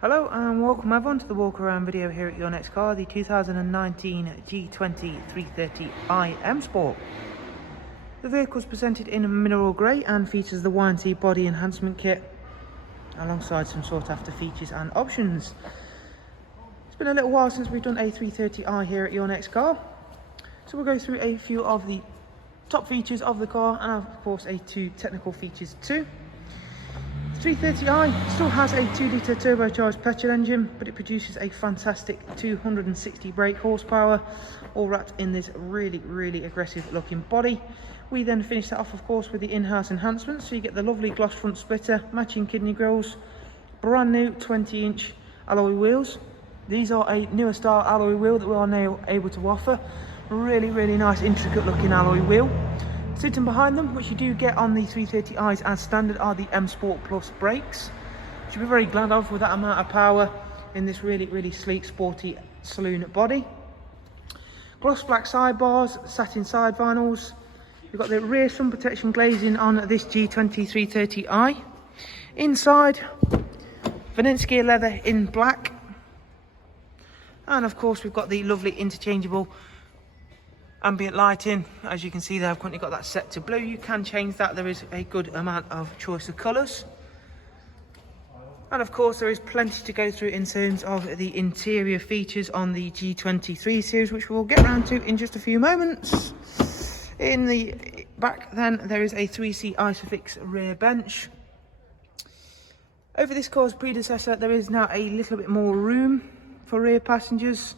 Hello and welcome everyone to the walk around video here at your next car, the 2019 G20 330i M Sport. The vehicle is presented in mineral grey and features the Y&T body enhancement kit alongside some sought after features and options. It's been a little while since we've done a 330i here at your next car, so we'll go through a few of the top features of the car and of course a few technical features too. 330i still has a 2-litre turbocharged petrol engine, but it produces a fantastic 260 brake horsepower, all wrapped in this really aggressive looking body. We then finish that off of course with the in-house enhancements, so you get the lovely gloss front splitter, matching kidney grills, brand new 20-inch alloy wheels. These are a newer style alloy wheel that we are now able to offer. Really nice intricate looking alloy wheel. Sitting behind them, which you do get on the 330i's as standard, are the M Sport Plus brakes, which you'll be very glad of with that amount of power in this really sleek sporty saloon body. Gloss black sidebars, satin side vinyls. You've got the rear sun protection glazing on this G20 330i. Inside, Vaninsky leather in black, and of course we've got the lovely interchangeable ambient lighting. As you can see there, I've currently got that set to blue. You can change that, there is a good amount of choice of colours. And of course there is plenty to go through in terms of the interior features on the G20 3 Series, which we'll get round to in just a few moments. In the back then there is a 3-seat Isofix rear bench. Over this car's predecessor there is now a little bit more room for rear passengers,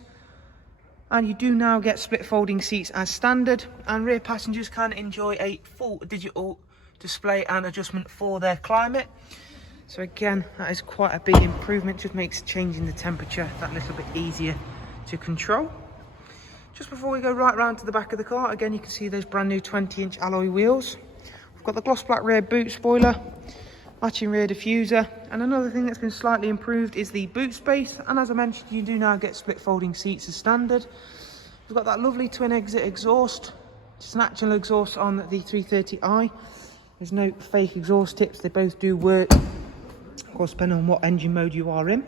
and you do now get split folding seats as standard, and rear passengers can enjoy a full digital display and adjustment for their climate. So again, that is quite a big improvement, just makes changing the temperature that little bit easier to control. Just before we go right round to the back of the car, again you can see those brand new 20-inch alloy wheels. We've got the gloss black rear boot spoiler, matching rear diffuser, and another thing that's been slightly improved is the boot space, and as I mentioned you do now get split folding seats as standard. We've got that lovely twin exit exhaust, just natural exhaust on the 330i. There's no fake exhaust tips, they both do work, of course depending on what engine mode you are in.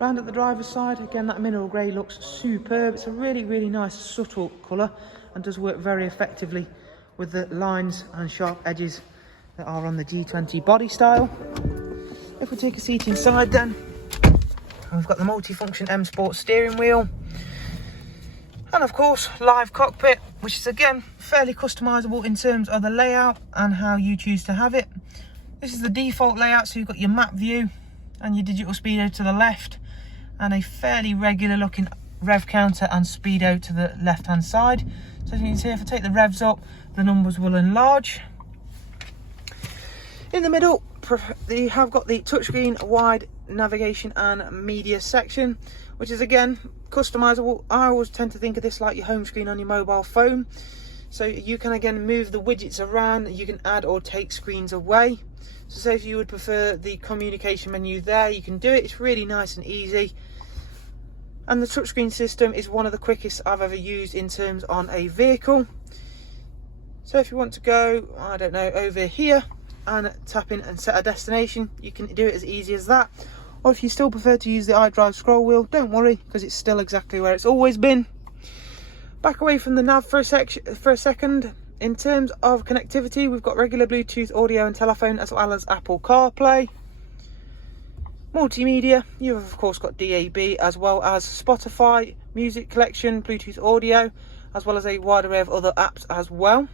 Round at the driver's side, again that mineral grey looks superb. It's a really nice subtle colour and does work very effectively with the lines and sharp edges that are on the G20 body style. If we take a seat inside then, we've got the multi-function M Sport steering wheel, and of course live cockpit, which is again fairly customizable in terms of the layout and how you choose to have it. This is the default layout, so you've got your map view and your digital speedo to the left, and a fairly regular looking rev counter and speedo to the left hand side. So as you can see, if I take the revs up, the numbers will enlarge. In the middle, you have got the touchscreen, wide navigation and media section, which is again customizable. I always tend to think of this like your home screen on your mobile phone. So you can again move the widgets around, you can add or take screens away. So say if you would prefer the communication menu there, you can do it. It's really nice and easy. And the touchscreen system is one of the quickest I've ever used in terms on a vehicle. So if you want to go, I don't know, over here and tap in and set a destination, you can do it as easy as that. Or if you still prefer to use the iDrive scroll wheel, don't worry, because it's still exactly where it's always been. Back away from the nav for a second. In terms of connectivity, we've got regular Bluetooth audio and telephone, as well as Apple CarPlay. Multimedia, you've of course got DAB, as well as Spotify, music collection, Bluetooth audio, as well as a wide array of other apps as well.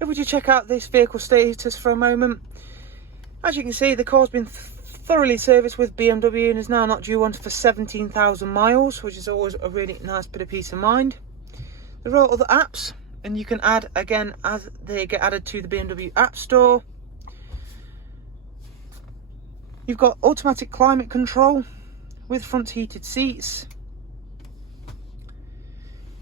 If we just check out this vehicle status for a moment, as you can see the car's been thoroughly serviced with BMW and is now not due one for 17,000 miles, which is always a really nice bit of peace of mind. There are other apps, and you can add again as they get added to the BMW App Store. You've got automatic climate control with front heated seats.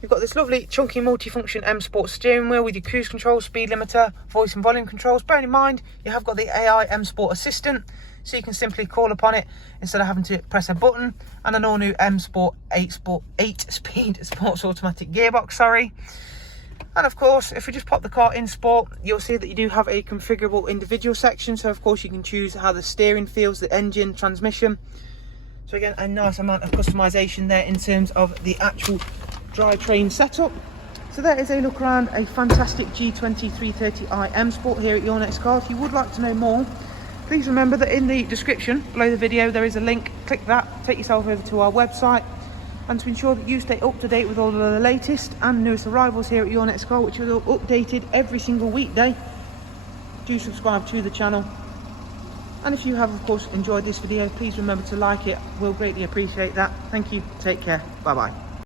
You've got this lovely chunky multifunction M Sport steering wheel with your cruise control, speed limiter, voice and volume controls. Bearing in mind you have got the AI M Sport Assistant, so you can simply call upon it instead of having to press a button, and an all new M Sport 8-speed sports automatic gearbox, And of course, if we just pop the car in sport, you'll see that you do have a configurable individual section. So of course you can choose how the steering feels, the engine, transmission. So again, a nice amount of customization there in terms of the actual drivetrain setup. So there is a look around a fantastic G20 330i M Sport here at Your Next Car. If you would like to know more, please remember that in the description below the video there is a link. Click that, take yourself over to our website. And to ensure that you stay up to date with all of the latest and newest arrivals here at Your Next Car, which are updated every single weekday, do subscribe to the channel. And if you have of course enjoyed this video, please remember to like it. We'll greatly appreciate that. Thank you, take care, bye bye.